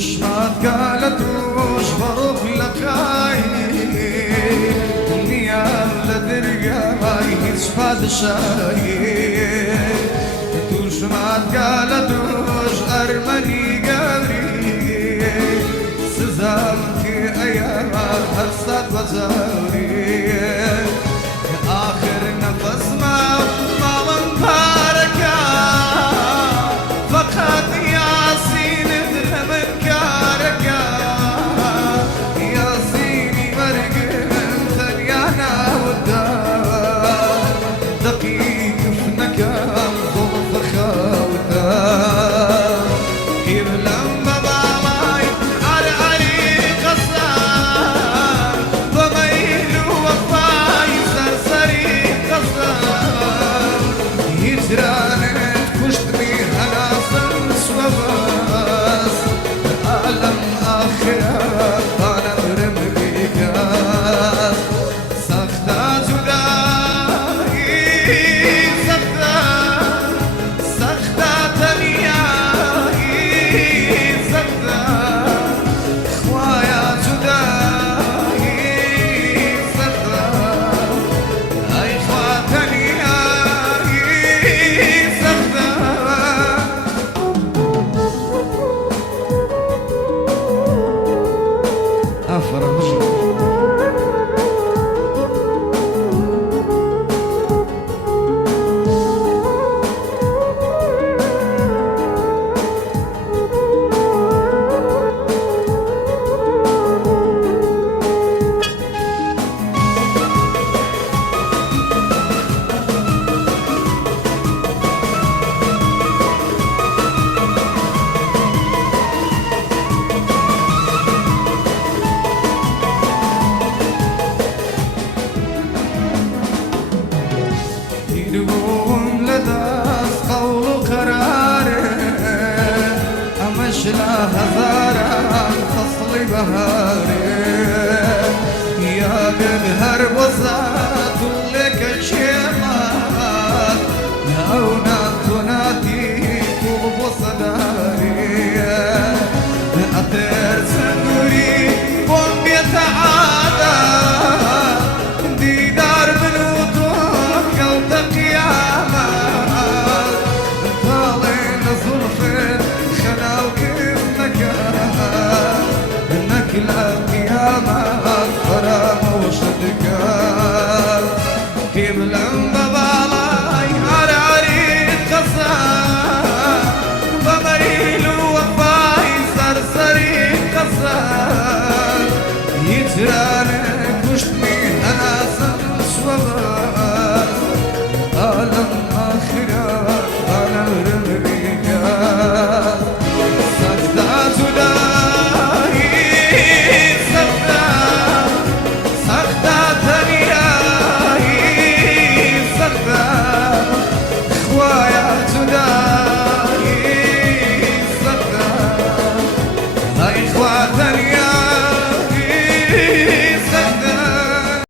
وشمات قالت وش فروخ لقاي النيام لدرقاي شفاد شاي وشمات قالت وش أرمني قبري سزامك أيام هرصات وزاري آخر نفس ما مباركة فقط ياسين درهم كاركة ياسيني مرقم ثريانا والدار دقيق في نكام ضوء خاوتها كيف لما بالاي على عريق الصار ضميل وفاي سرسري قصار هجرانك كشتني انا صنص وباس عالم اخرة انا برمريكا سختا جداي سختا تنياي سختا خوايا جداي سختا اي خواتني سختا افرج يدوم لداس قول قراره أمشلا هزارا فصل بهاره يا بهر وزار